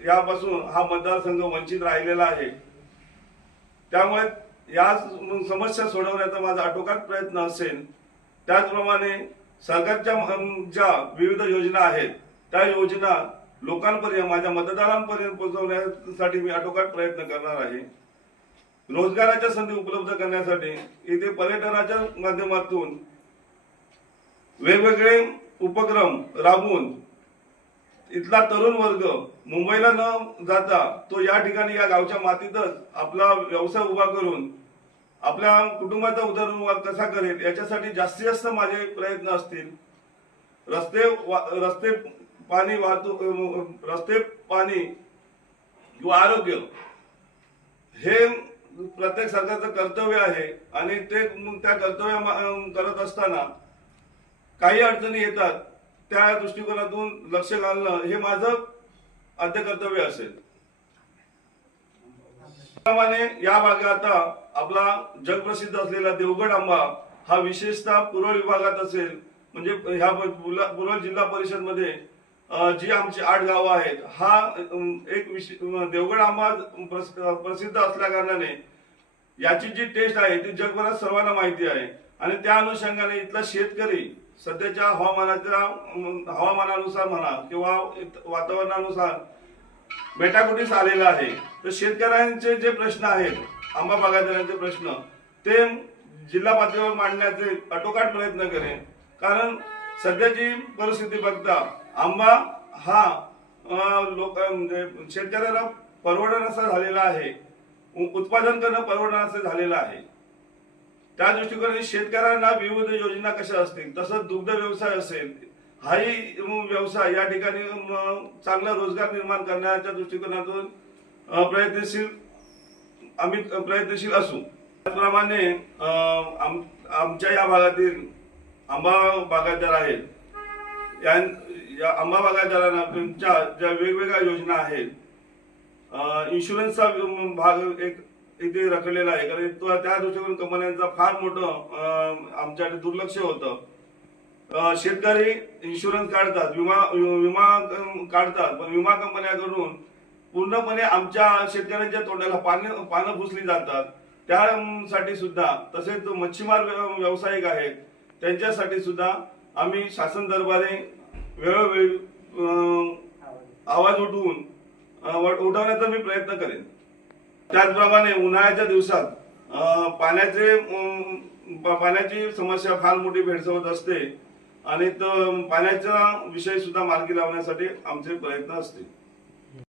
यापासून हा मतदारसंघ वंचित राहिलेला आहे। त्यामुळे या समस्या सोडवण्याचा माझा आटोकाट प्रयत्न असेल। त्याचप्रमाणे सरकारच्या ज्या विविध योजना आहेत त्या योजना लोकांपर्यंत, माझ्या मतदारांपर्यंत पोहोचवण्यासाठी मी आटोकाट प्रयत्न करणार आहे। रोजगाराच्या संधी उपलब्ध करण्यासाठी इथे पर्यटनाच्या माध्यमातून वेगवेगळे उपक्रम राबवून इथला तरुण वर्ग मुंबईला न जाता तो या ठिकाणी या गावच्या मातीतच आपला व्यवसाय उभा करून आपल्या कुटुंबाचा उदरनिर्वाह कसा करेल याच्यासाठी जास्तीत जास्त माझे प्रयत्न असतील। रस्ते पाणी वाहतूक, रस्ते पाणी किंवा आरोग्य हे प्रत्येक सरकारचं कर्तव्य आहे आणि ते त्या कर्तव्य करत असताना काही अडचणी येतात, त्या दृष्टिकोनातून लक्ष घालणं हे माझं आद्य कर्तव्य असेल। त्याप्रमाणे या भागात आपला जगप्रसिद्ध असलेला देवगड आंबा हा विशेषतः पूर्व विभागात असेल, म्हणजे ह्या पूर्व जिल्हा परिषद मध्ये जी आमची 8 गावं आहेत, हा एक देवगड आंबा प्रसिद्ध असल्या कारणाने याची जी टेस्ट आहे ती जगभरात सर्वांना माहिती आहे आणि त्या अनुषंगाने इथला शेतकरी सध्याच्या हवामानानुसार म्हणा किंवा वातावरणानुसार मेटाकुटीस आलेला आहे। तर शेतकऱ्यांचे जे प्रश्न आहेत, आंबा बागायतदारांचे प्रश्न, ते जिल्हा पातळीवर मांडण्याचे आटोकाट प्रयत्न करेन। कारण सध्याची परिस्थिती बघता आंबा हा शेतकऱ्याला परवडण्याचा झालेला आहे, उत्पादन करणं परवडण्याचं झालेलं आहे। त्या दृष्टिकोनाने शेतकऱ्यांना विविध योजना कशा असतील, तसंच दुग्ध व्यवसाय असेल, हाही व्यवसाय या ठिकाणी चांगला रोजगार निर्माण करण्याच्या दृष्टिकोनातून प्रयत्नशील असू। त्याचप्रमाणे आमच्या या भागातील आंबा बागायतदार आहेत, या आंबा बागायतदारांना त्यांच्या ज्या वेगवेगळ्या योजना आहेत, इन्शुरन्सचा भाग एक इथे रखडलेला आहे, कारण त्या दृष्टिकोन कंपन्यांचा फार मोठं आमच्याकडे दुर्लक्ष होतं। शेतकरी इन्शुरन्स काढतात, विमा काढतात, पण विमा कंपन्याकडून पूर्णपणे आमच्या शेतकऱ्यांच्या तोंडाला पानं पुसली जातात। त्यासाठी सुद्धा, तसेच मच्छीमार व्यावसायिक आहेत त्यांच्यासाठी सुद्धा आम्ही शासन दरबारी वेळोवेळी आवाज उठवण्याचा मी प्रयत्न करेन। त्याचप्रमाणे उन्हाळ्याच्या दिवसात पाण्याची समस्या फार मोठी भेडसावत असते आणि पाण्याचा विषय सुद्धा मार्गी लावण्यासाठी आमचे प्रयत्न असतील।